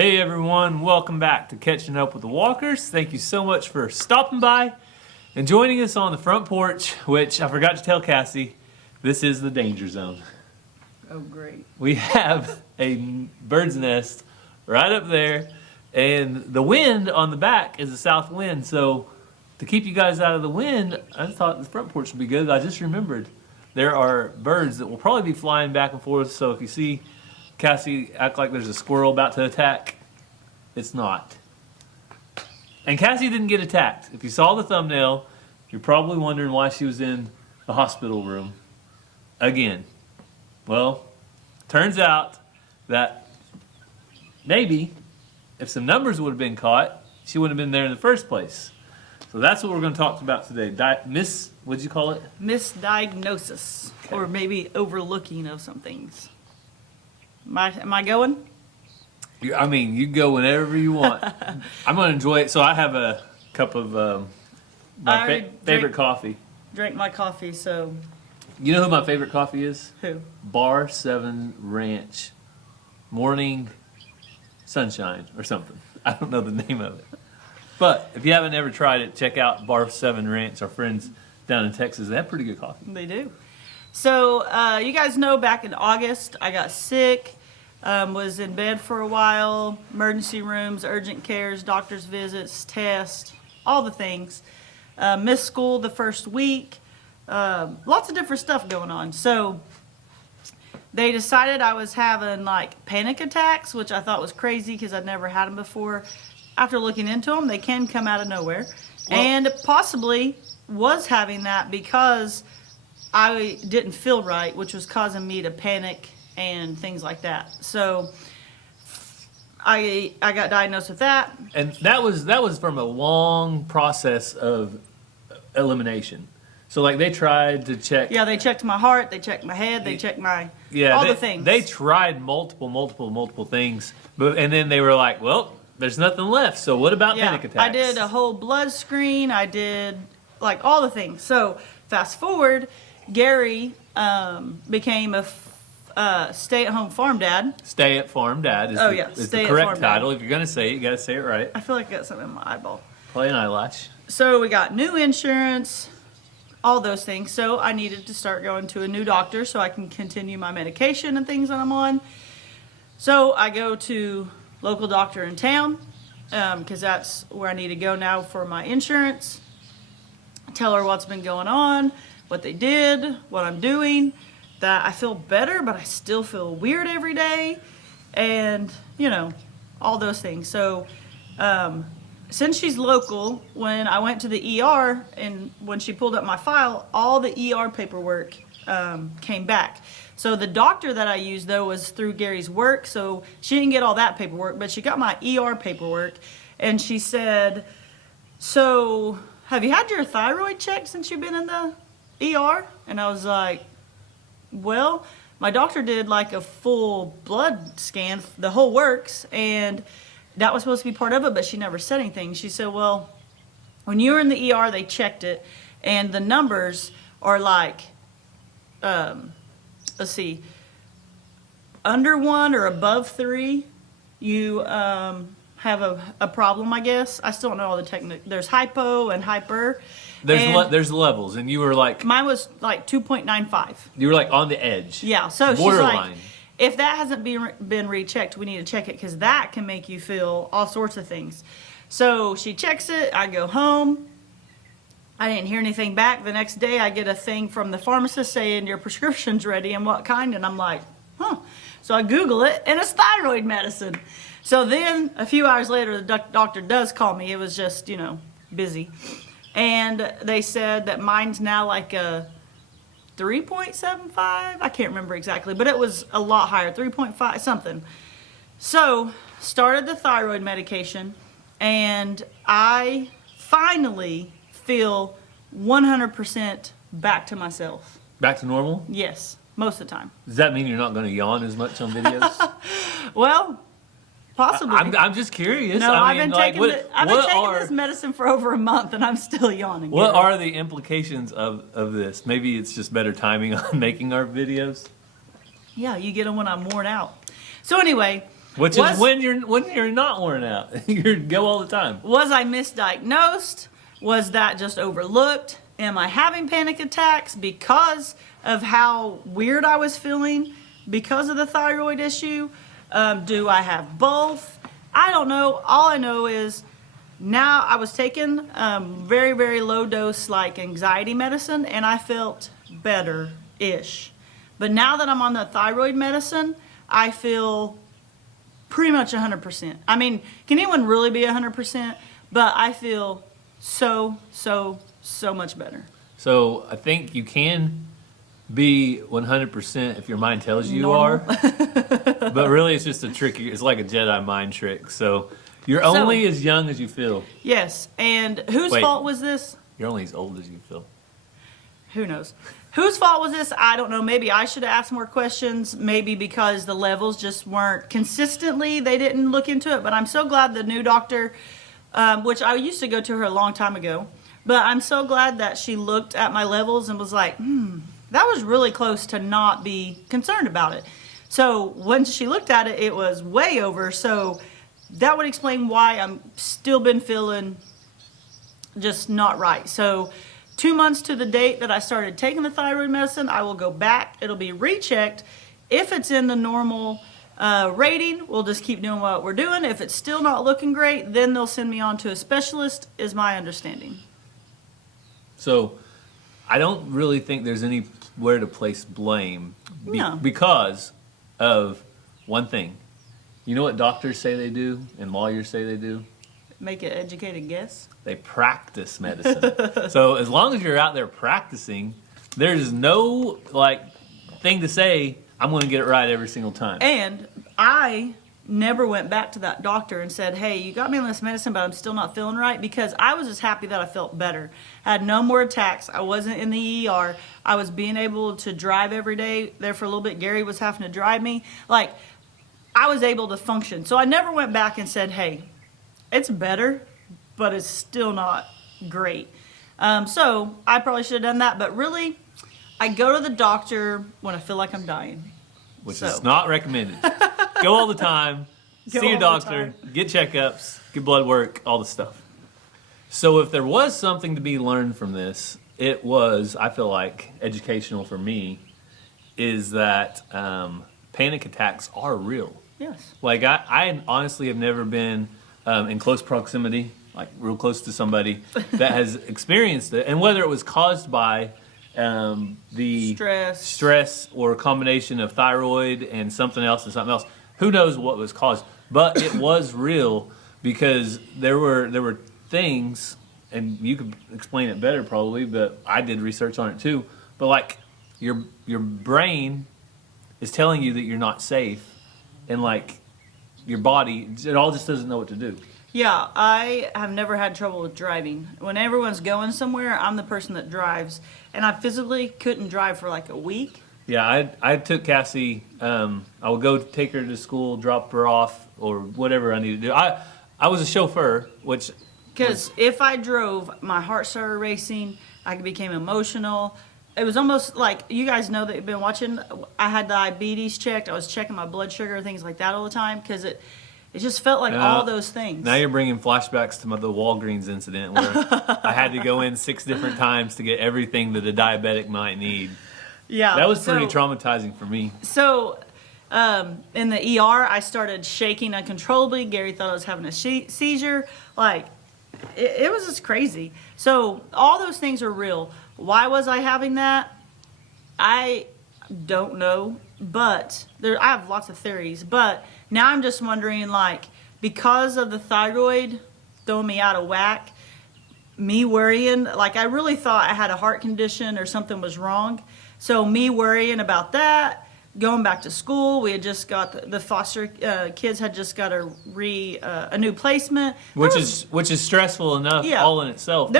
Hey everyone, welcome back to Catching Up with the Walkers. Thank you so much for stopping by and joining us on the front porch, which I forgot to tell Cassie, this is the danger zone. Oh, great. We have a bird's nest right up there, and the wind on the back is a south wind, so to keep you guys out of the wind, I thought the front porch would be good. I just remembered there are birds that will probably be flying back and forth, so if you see Cassie act like there's a squirrel about to attack, it's not. And Cassie didn't get attacked. If you saw the thumbnail, you're probably wondering why she was in the hospital room again. Well, turns out that maybe if some numbers would have been caught, she wouldn't have been there in the first place. So that's what we're going to talk about today. What'd you call it? Misdiagnosis, Okay. or maybe overlooking of some things. Am I going? I mean, you go whenever you want. I'm going to enjoy it. So I have a cup of my favorite coffee. Drank my coffee, so You know who my favorite coffee is? who? Bar 7 Ranch Morning Sunshine or something. I don't know the name of it. But if you haven't ever tried it, check out Bar 7 Ranch. Our friends down in Texas, they have pretty good coffee. They do. So you guys know back in August, I got sick, was in bed for a while, emergency rooms, urgent cares, doctor's visits, tests, all the things. Missed school the first week. Lots of different stuff going on. So they decided I was having like panic attacks, which I thought was crazy because I'd never had them before. After looking into them, they can come out of nowhere. Well, And possibly was having that because I didn't feel right, which was causing me to panic and things like that. So I got diagnosed with that. And that was from a long process of elimination. So like they tried to check. Yeah, they checked my heart, they checked my head, they checked my all the things. They tried multiple things, and then they were like, well, there's nothing left. So what about panic attacks? I did a whole blood screen. I did like all the things. So fast forward, Gary became a stay-at-home farm dad. Stay-at-farm dad is the correct title. If you're going to say it, you got to say it right. I feel like I got something in my eyeball. Play an eyelash. So we got new insurance, all those things. So I needed to start going to a new doctor so I can continue my medication and things that I'm on. So I go to local doctor in town because that's where I need to go now for my insurance. Tell her what's been going on, what they did, what I'm doing, that I feel better, but I still feel weird every day, and, all those things. So since she's local, when I went to the ER and when she pulled up my file, all the ER paperwork came back. So the doctor that I used, though, was through Gary's work, so she didn't get all that paperwork, but she got my ER paperwork, and she said, so have you had your thyroid checked since you've been in the ER? And I was like, well, my doctor did like a full blood scan, the whole works, and that was supposed to be part of it, but she never said anything. She said, well, when you were in the ER, they checked it, and the numbers are like, let's see, under 1 or above 3, you have a problem, I guess. I still don't know all the technique. There's hypo and hyper. There's levels, and you were like... Mine was like 2.95. You were like on the edge. Yeah, so borderline. She's like, if that hasn't been rechecked, we need to check it because that can make you feel all sorts of things. So she checks it. I go home. I didn't hear anything back. The next day, I get a thing from the pharmacist saying your prescription's ready and what kind, and I'm like, huh. So I Google it, and it's thyroid medicine. So then, a few hours later, the doctor does call me. It was just, busy. And they said that mine's now like a 3.75. I can't remember exactly, but it was a lot higher, 3.5 something. So, started the thyroid medication, and I finally feel 100% back to myself. Back to normal? Yes, most of the time. Does that mean you're not going to yawn as much on videos? Well, possibly. I'm just curious. No, I I've been taking this medicine for over a month, and I'm still yawning. What are the implications of this? Maybe it's just better timing on making our videos. Yeah, you get them when I'm worn out. So anyway, Which is when you're not worn out. You go all the time. Was I misdiagnosed? Was that just overlooked? Am I having panic attacks because of how weird I was feeling because of the thyroid issue? Do I have both? I don't know. All I know is now I was taking very, very low dose like anxiety medicine, and I felt better-ish. But now that I'm on the thyroid medicine, I feel pretty much 100%. I mean, can anyone really be 100%? But I feel so much better. So I think you can be 100% if your mind tells you Normal. you are. But really, it's just a tricky. It's like a Jedi mind trick. So you're only as young as you feel. Yes. And whose Wait. fault was this? You're only as old as you feel. Who knows? Whose fault was this? I don't know. Maybe I should have asked more questions. Maybe because the levels just weren't consistently, they didn't look into it. But I'm so glad the new doctor, which I used to go to her a long time ago, but I'm so glad that she looked at my levels and was like, that was really close to not be concerned about it. So when she looked at it, it was way over. So that would explain why I'm still been feeling just not right. So 2 months to the date that I started taking the thyroid medicine, I will go back. It'll be rechecked. If it's in the normal rating, we'll just keep doing what we're doing. If it's still not looking great, then they'll send me on to a specialist, is my understanding. So I don't really think there's anywhere to place blame No. because of one thing. You know what doctors say they do and lawyers say they do? Make an educated guess. They practice medicine. So as long as you're out there practicing, there's no thing to say, I'm going to get it right every single time. And I never went back to that doctor and said, hey, you got me on this medicine, but I'm still not feeling right, because I was just happy that I felt better. I had no more attacks. I wasn't in the ER. I was being able to drive every day there for a little bit. Gary was having to drive me. Like, I was able to function. So I never went back and said, hey, it's better, but it's still not great. So I probably should have done that. But really, I go to the doctor when I feel like I'm dying. Which is not recommended. Go all the time, Go see your all the doctor, get checkups, get blood work, all the stuff. So if there was something to be learned from this, it was, I feel like, educational for me, is that panic attacks are real. Yes. Like, I honestly have never been in close proximity, like real close to somebody that has experienced it. And whether it was caused by the stress or a combination of thyroid and something else, who knows what was caused. But it was real, because there were things, and you could explain it better probably, but I did research on it too. But like your brain is telling you that you're not safe, and like your body, it all just doesn't know what to do. Yeah, I have never had trouble with driving. When everyone's going somewhere, I'm the person that drives. And I physically couldn't drive for like a week. Yeah, I took Cassie, I would go take her to school, drop her off, or whatever I needed to do. I was a chauffeur, which... Because if I drove, my heart started racing, I became emotional. It was almost like, you guys know that you've been watching, I had diabetes checked, I was checking my blood sugar, things like that all the time, because it just felt like all those things. Now you're bringing flashbacks to the Walgreens incident where I had to go in 6 different times to get everything that a diabetic might need. Yeah. That was pretty traumatizing for me. So in the ER, I started shaking uncontrollably. Gary thought I was having a seizure. Like, it was just crazy. So all those things are real. Why was I having that? I don't know, but I have lots of theories. But now I'm just wondering, like, because of the thyroid throwing me out of whack, me worrying, like, I really thought I had a heart condition or something was wrong. So me worrying about that, going back to school, we had just got the foster kids had just got a new placement, which is stressful enough all in itself.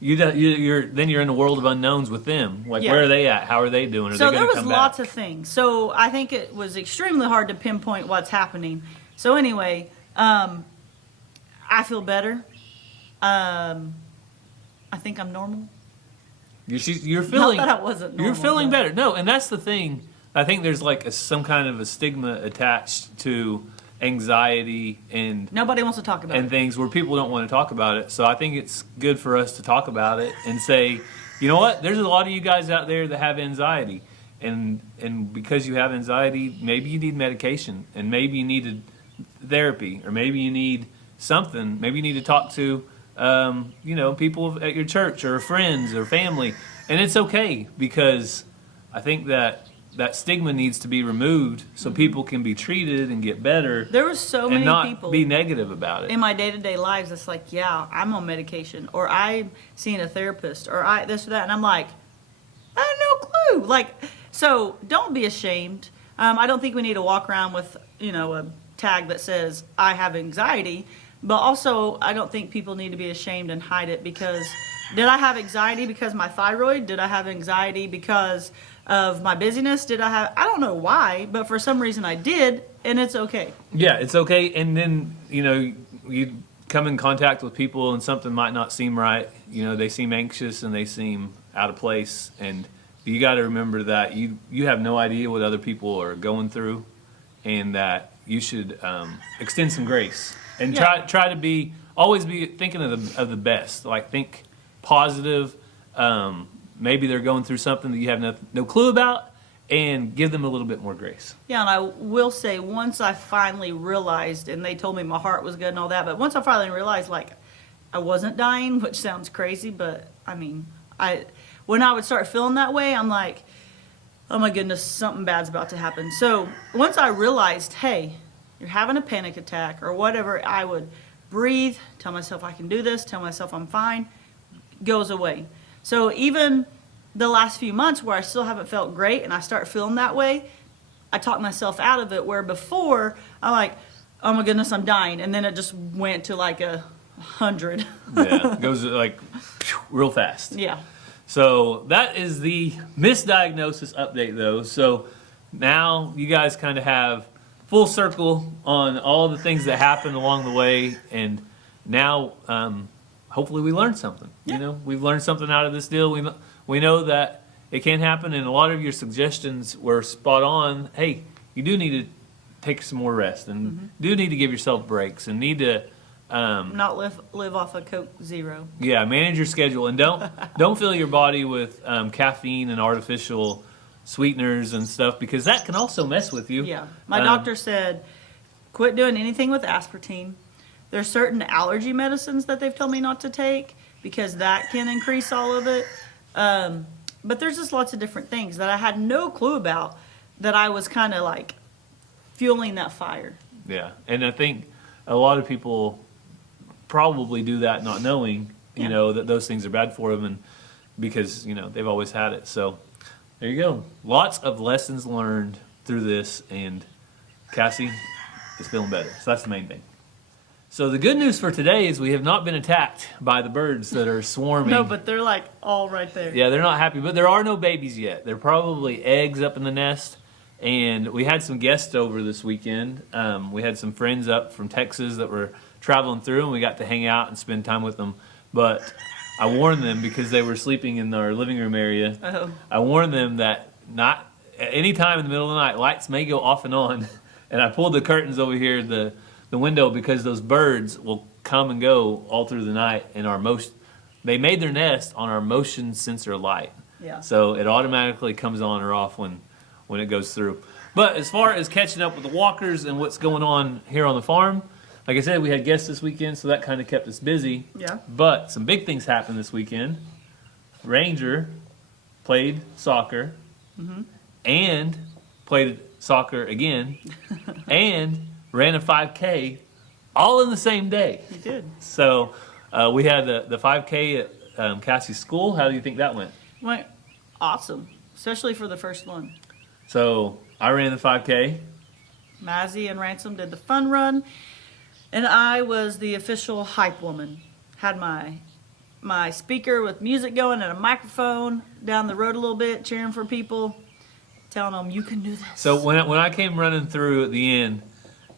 You're in a world of unknowns with them. Like, where are they at? How are they doing? So there was lots of things. So I think it was extremely hard to pinpoint what's happening. So anyway, I feel better. I think I'm normal. You're feeling. Not that I wasn't normal, you're feeling but... better. No, and that's the thing. I think there's like some kind of a stigma attached to anxiety and Nobody wants to talk about it. things where people don't want to talk about it. So I think it's good for us to talk about it and say, you know what? There's a lot of you guys out there that have anxiety, and because you have anxiety, maybe you need medication, and maybe you need therapy, or maybe you need something. Maybe you need to talk to, people at your church or friends or family, and it's okay, because I think that stigma needs to be removed so people can be treated and get better. There were so and many not people be negative about it. in my day-to-day lives that's like, yeah, I'm on medication, or I'm seeing a therapist, or I this or that, and I'm like, I had no clue. Like, so don't be ashamed. I don't think we need to walk around with a tag that says I have anxiety, but also I don't think people need to be ashamed and hide it, because did I have anxiety because of my thyroid? Did I have anxiety because of my busyness? I don't know why, but for some reason I did, and it's okay. Yeah, it's okay. And then, you come in contact with people and something might not seem right. They seem anxious and they seem out of place. And you got to remember that you have no idea what other people are going through, and that you should extend some grace and try to always be thinking of the best. Like, think positive. Maybe they're going through something that you have no clue about, and give them a little bit more grace. Yeah, and I will say, once I finally realized, and they told me my heart was good and all that, but once I finally realized, like, I wasn't dying, which sounds crazy, but I mean, when I would start feeling that way, I'm like, oh my goodness, something bad's about to happen. So once I realized, hey, you're having a panic attack or whatever, I would breathe, tell myself I can do this, tell myself I'm fine, goes away. So even the last few months where I still haven't felt great and I start feeling that way, I talk myself out of it, where before I'm like, oh my goodness, I'm dying. And then it just went to like 100. Yeah, it goes like real fast. Yeah. So that is the misdiagnosis update, though. So now you guys kind of have full circle on all the things that happened along the way. And now hopefully we learned something. Yeah. We've learned something out of this deal. We know that it can happen, and a lot of your suggestions were spot on. Hey, you do need to take some more rest, and do need to give yourself breaks, and need to not live off of Coke Zero. Yeah, manage your schedule, and don't fill your body with caffeine and artificial sweeteners and stuff, because that can also mess with you. Yeah, my doctor said, quit doing anything with aspartame. There's certain allergy medicines that they've told me not to take, because that can increase all of it. But there's just lots of different things that I had no clue about, that I was kind of like fueling that fire. Yeah, and I think a lot of people probably do that not knowing, that those things are bad for them, and because, they've always had it. So there you go. Lots of lessons learned through this, and Cassie is feeling better. So that's the main thing. So the good news for today is we have not been attacked by the birds that are swarming. No, but they're like all right there. Yeah, they're not happy, but there are no babies yet. They're probably eggs up in the nest. And we had some guests over this weekend. We had some friends up from Texas that were traveling through, and we got to hang out and spend time with them. But I warned them, because they were sleeping in our living room area. Oh. I warned them that not at any time in the middle of the night, lights may go off and on. And I pulled the curtains over here, the window, because those birds will come and go all through the night. And they made their nest on our motion sensor light. Yeah. So it automatically comes on or off when it goes through. But as far as catching up with the walkers and what's going on here on the farm, like I said, we had guests this weekend, so that kind of kept us busy. Yeah. But some big things happened this weekend. Ranger played soccer and played soccer again and ran a 5K all in the same day. You did. So we had the 5K at Cassie's school. How do you think that went? Went awesome, especially for the first one. So I ran the 5K. Mazzy and Ransom did the fun run, and I was the official hype woman. Had my speaker with music going and a microphone down the road a little bit, cheering for people, telling them, you can do this. So when I came running through at the end,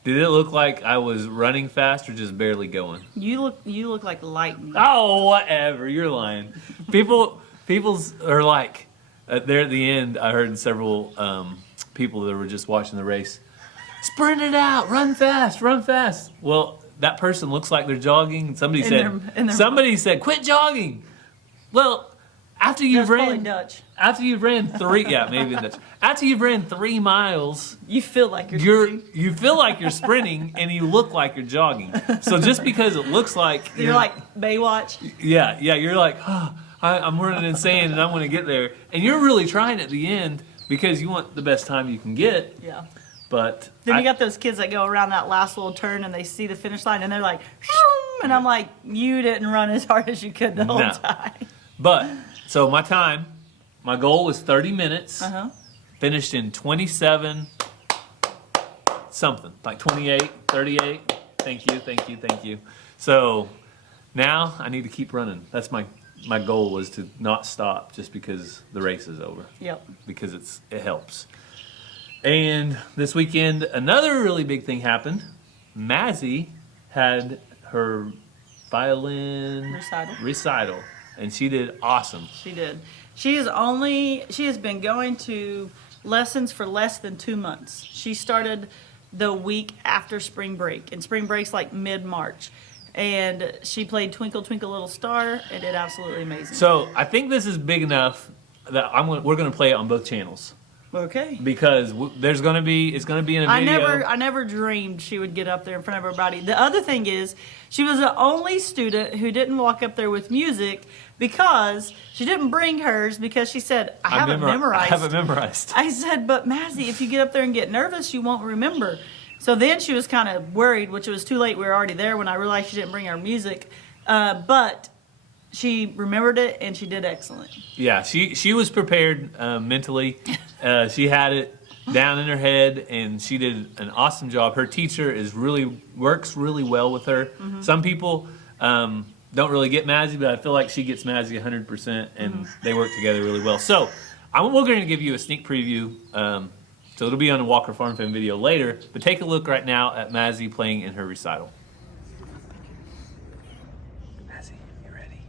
did it look like I was running fast or just barely going? You look like lightning. Oh, whatever. You're lying. People are like, there at the end, I heard several people that were just watching the race. sprint it out, run fast, run fast. Well, that person looks like they're jogging. Somebody said, quit jogging. Well, after you've That's probably ran, Dutch. after you've ran 3, yeah, maybe in Dutch. After you've ran 3 miles, You feel like you feel like you're sprinting and you look like you're jogging. So just because it looks like you're like Baywatch. yeah, you're like, oh, I'm running in sand and I'm going to get there, and you're really trying at the end because you want the best time you can get. Yeah. But Then you got those kids that go around that last little turn and they see the finish line and they're like, and I'm like, you didn't run as hard as you could the whole time. But so my goal was 30 minutes. Finished in 27 something, like 28, 38. Thank you. So now I need to keep running. That's my goal, is to not stop just because the race is over. Yep. Because it helps. And this weekend, another really big thing happened. Mazzy had her violin recital, and she did awesome. She did. She has been going to lessons for less than 2 months. She started the week after spring break, and spring break's like mid-March. And she played Twinkle Twinkle Little Star and did absolutely amazing. So I think this is big enough that we're going to play it on both channels. Okay. Because it's going to be in a video. I never dreamed she would get up there in front of everybody. The other thing is, she was the only student who didn't walk up there with music because she didn't bring hers because she said, I have it memorized. I said, but Mazzy, if you get up there and get nervous, you won't remember. So then she was kind of worried, which it was too late. We were already there when I realized she didn't bring her music. But she remembered it and she did excellent. Yeah, she was prepared mentally. She had it down in her head, and she did an awesome job. Her teacher works really well with her. Some people don't really get Mazzy, but I feel like she gets Mazzy 100%, and they work together really well. So we're going to give you a sneak preview. So it'll be on the Walker Farm Fan video later, but take a look right now at Mazzy playing in her recital. Mazzy, you ready?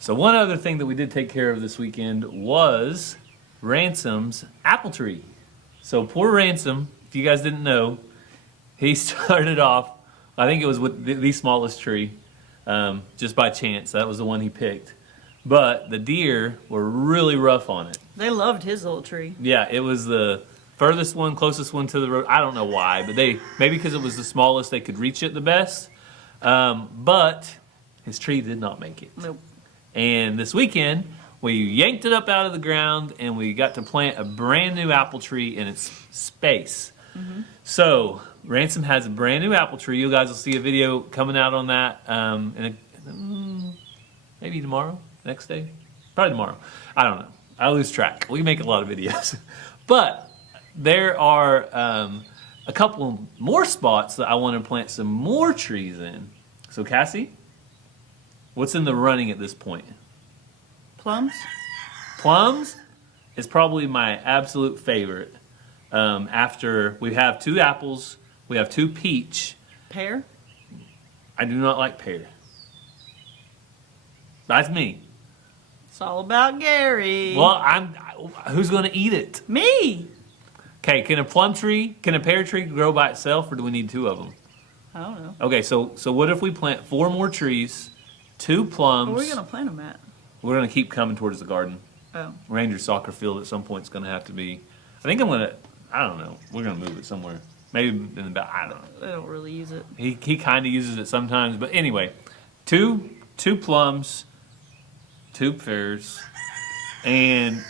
So one other thing that we did take care of this weekend was Ransom's apple tree. So poor Ransom, if you guys didn't know, he started off, I think it was with the smallest tree, just by chance. That was the one he picked. But the deer were really rough on it. They loved his little tree. Yeah, it was the furthest one, closest one to the road. I don't know why, but maybe because it was the smallest, they could reach it the best. But his tree did not make it. Nope. And this weekend, we yanked it up out of the ground and we got to plant a brand new apple tree in its space. So Ransom has a brand new apple tree. You guys will see a video coming out on that maybe tomorrow, next day, probably tomorrow. I don't know. I lose track. We make a lot of videos. But there are a couple more spots that I want to plant some more trees in. So Cassie, what's in the running at this point? Plums? Plums is probably my absolute favorite. After we have 2 apples, we have 2 peach. Pear? I do not like pear. That's me. It's all about Gary. Well, who's going to eat it? Me. Okay, can a pear tree grow by itself, or do we need 2 of them? I don't know. Okay, so what if we plant 4 more trees, 2 plums? Where are we going to plant them at? We're going to keep coming towards the garden. Oh. Ranger soccer field at some point is going to have to be. I think I don't know. We're going to move it somewhere. Maybe in the back. I don't know. They don't really use it. He kind of uses it sometimes, but anyway, two plums, 2 pears, and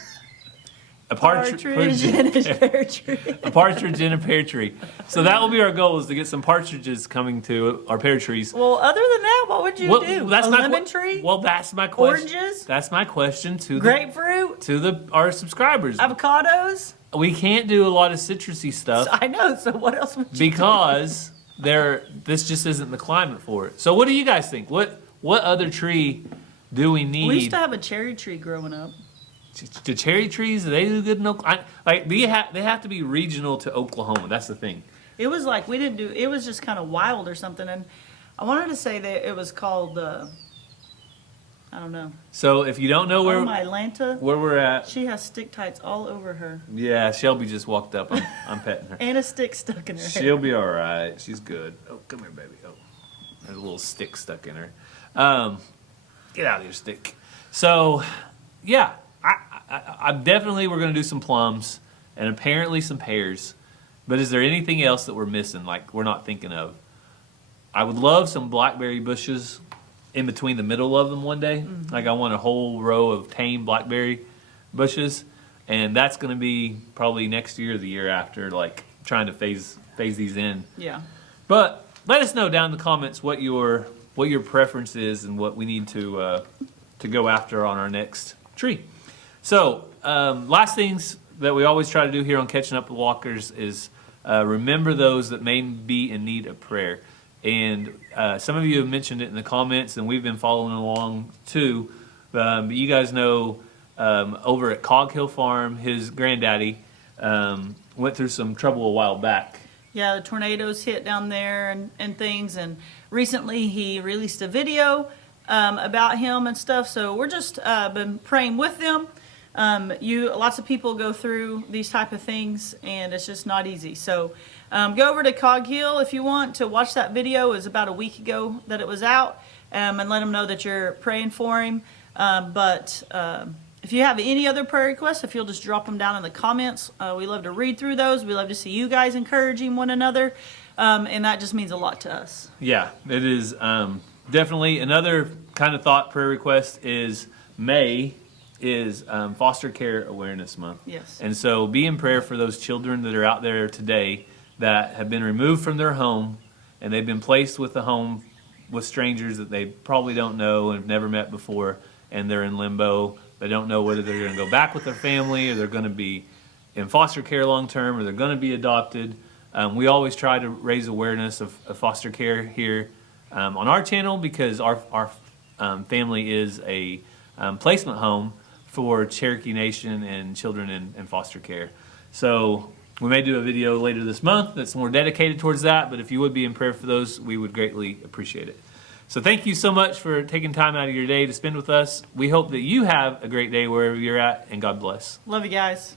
a Partridge in a pear tree. a partridge in a pear tree. So that will be our goal: is to get some partridges coming to our pear trees. Well, other than that, what would you do? A lemon tree? Well, that's my question. Oranges? That's my question to Grapefruit? our subscribers. Avocados? We can't do a lot of citrusy stuff. I know. So what else would you Because this just isn't the climate for it. So what do you guys think? What other tree do we need? We used to have a cherry tree growing up. The cherry trees, do they do good in Oklahoma? They have to be regional to Oklahoma. That's the thing. It was like it was just kind of wild or something. And I wanted to say that it was called, I don't know. So if you don't know where Atlanta. where we're at, She has stick tights all over her. yeah, Shelby just walked up. I'm petting her. And a stick stuck in her hair. She'll be all right. She's good. Oh, come here, baby. Oh, there's a little stick stuck in her. Get out of here, stick. So, yeah, I definitely we're gonna do some plums and apparently some pears. But is there anything else that we're missing? Like we're not thinking of? I would love some blackberry bushes in between the middle of them one day. Mm-hmm. Like I want a whole row of tame blackberry bushes, and that's gonna be probably next year or the year after. Like trying to phase these in. Yeah. But let us know down in the comments what your preference is and what we need to go after on our next tree. So last things that we always try to do here on Catching Up with Walkers is remember those that may be in need of prayer. And some of you have mentioned it in the comments, and we've been following along too. But you guys know over at Cog Hill Farm, his granddaddy went through some trouble a while back. Yeah, the tornadoes hit down there and things. And recently he released a video about him and stuff. So we're just been praying with them. Lots of people go through these type of things, and it's just not easy. So go over to Cog Hill if you want to watch that video. It was about a week ago that it was out, and let him know that you're praying for him. But if you have any other prayer requests, if you'll just drop them down in the comments, we love to read through those. We love to see you guys encouraging one another, and that just means a lot to us. Yeah, it is definitely another kind of thought prayer request is May is Foster Care Awareness Month. Yes. And so be in prayer for those children that are out there today that have been removed from their home and they've been placed with a home with strangers that they probably don't know and have never met before, and they're in limbo. They don't know whether they're going to go back with their family or they're going to be in foster care long term or they're going to be adopted. We always try to raise awareness of foster care here on our channel because our family is a placement home for Cherokee Nation and children in foster care. So we may do a video later this month that's more dedicated towards that, but if you would be in prayer for those, we would greatly appreciate it. So thank you so much for taking time out of your day to spend with us. We hope that you have a great day wherever you're at, and God bless. Love you guys.